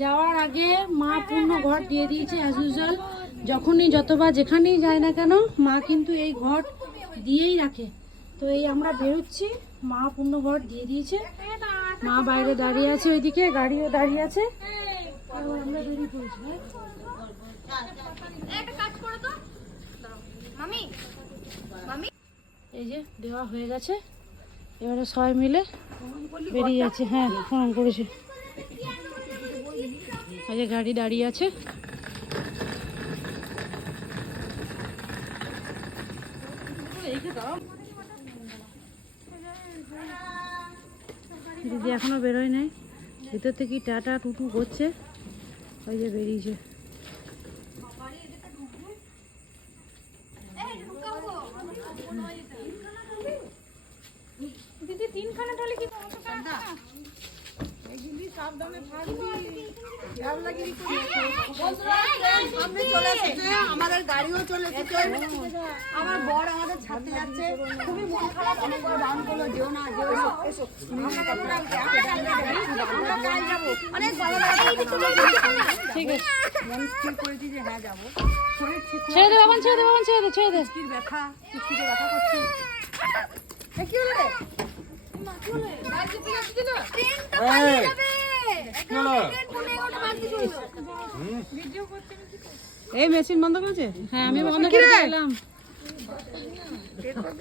যাওয়ার আগে মা পূর্ণ ঘট দিয়ে দিয়েছে অ্যাজ ইউজুয়াল। যখনই যতবার যেখানেই যায় না কেন মা কিন্তু এই ঘট দিয়েই রাখে। তো এই আমরা বেরোচ্ছি, মা পূর্ণ ঘট দিয়ে দিয়েছে। মা বাইরে দাঁড়িয়ে আছে, ওইদিকে গাড়িও দাঁড়িয়ে আছে। আমরা বেরিয়ে পড়েছি। এই যে দেওয়া হয়ে গেছে, এবারে সবাই মিলে বেরিয়ে যাচ্ছে। হ্যাঁ প্রণাম করেছি। এই যে গাড়ি দাঁড়িয়ে আছে। দিদি এখনো বেরোয় নাই, ভিতর থেকে টাটা টুটু করছে। ওই যে বেরিয়েছে। দিদি তিনখানা টলি কি আমাদের গাড়িও চলে এসেছে, আমার বর আমাদের ছাড়তে যাচ্ছে, খুবই মন খারাপ। অনেকবার বারণ করলো যেও না, যেও এসো। ঠিক আছে, মন স্থির করেছি যে হ্যাঁ যাবো। ছেড়ে দে বাবা, ছেড়ে দে বাবা, ছেড়ে দে, ছেড়ে দে। কুস্তির ব্যথা, কুস্তিতে ব্যথা করছে। কি হলো রে? এই মেশিন বন্ধ করেছে? হ্যাঁ আমি বন্ধ করে দিলাম।